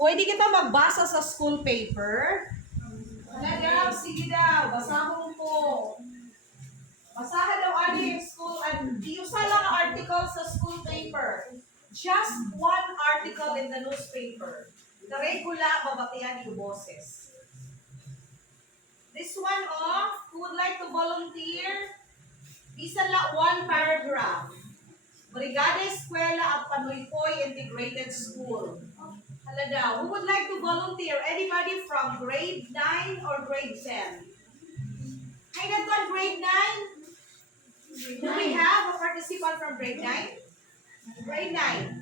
Pwede kita magbasa sa school paper. Wala daw, sige daw, basahon po. Basahan daw ani yung school, and iusa lang ang article sa school paper. Just one article in the newspaper. The regular, babatian yung boses. This one, who would like to volunteer? Isa lang one paragraph. Brigada Eskwela at Panuypoy Integrated School. Hala daw, who would like to volunteer? Anybody from grade 9 or grade 10? Ay, nagkuhan grade 9? Do we have a participant from grade 9? Grade 9.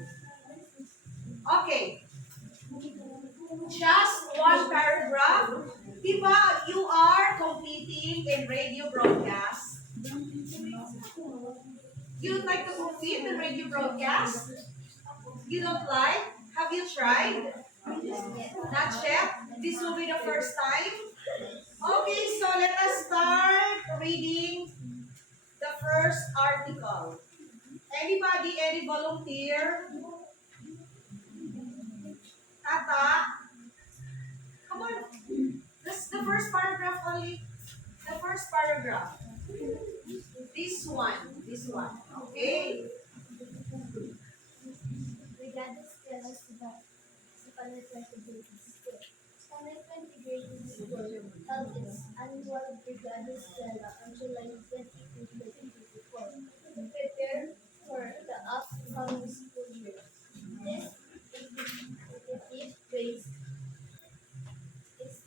Okay. Just one paragraph. Diba, you are competing in radio broadcast. You would like to compete in radio broadcast? You don't like? Have you tried? Not yet? This will be the first time? Okay, so let us start reading the first article. Anybody, any volunteer? Tata? Come on. That's the first paragraph only. The first paragraph. This one. This one. Okay? Brigada Eskwela sa Panaypay Integrated School. Panaypay Integrated School held its annual Brigada Eskwela on July 22, 2024 to prepare for the upcoming school year. This initiative race is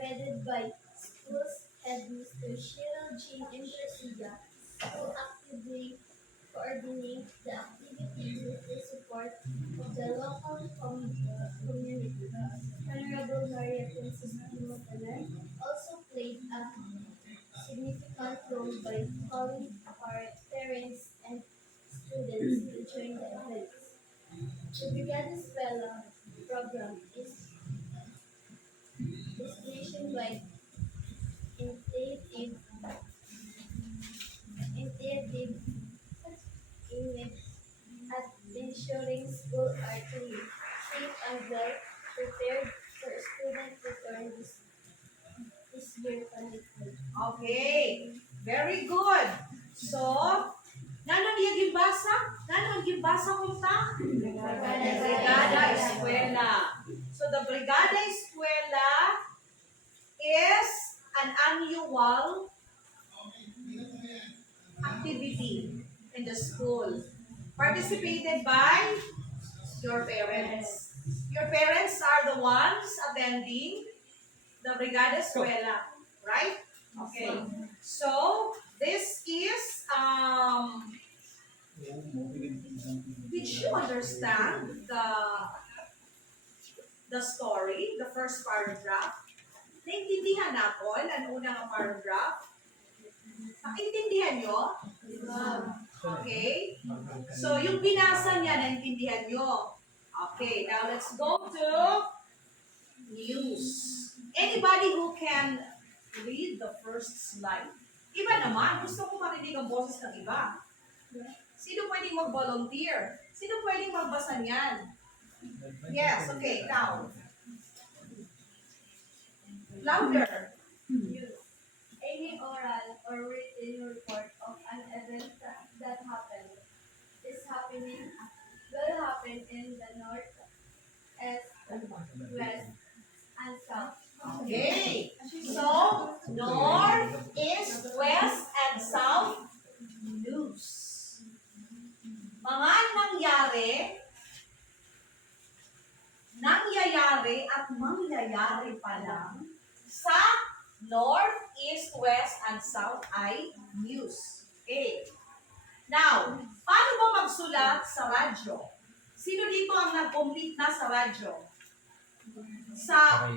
headed by school's head Mr. Cheryl Jean Impresiga, who actively coordinate the activities with the support of the local community. Honorable Maria Princess Timotanan also played a significant role by calling parents and students to join the events. The Brigada Eskwela program is nationwide initiative aimed at ensuring schools are clean, safe, and well prepared for student return this year. Okay. Very good. So, nanon yung gibasa? Nanon gibasa mo ta? Brigada Eskwela. So, the Brigada Eskwela is an annual activity in the school, participated by your parents. Your parents are the ones attending the Brigada Eskwela, right? Okay. So, this is, did you understand the story, the first paragraph? Naintindihan natin ang unang paragraph? Naintindihan nyo? Okay. So, yung binasa niya, naintindihan nyo. Okay, now let's go to news. Anybody who can read the first slide? Iba naman, gusto ko marinig ang boses ng iba. Sino pwedeng mag-volunteer? Sino pwedeng magbasa niyan? Yes, okay, now. Louder. Any oral or written report of an event that happened will happen in the north, east, west, and south. Okay. So, north, east, west, and south news. Mga nangyayari at mangyayari pa lang sa north, east, west, and south ay news. Okay. Now, paano ba magsulat sa radyo? Sino dito ang nag-complete na sa radyo? Sa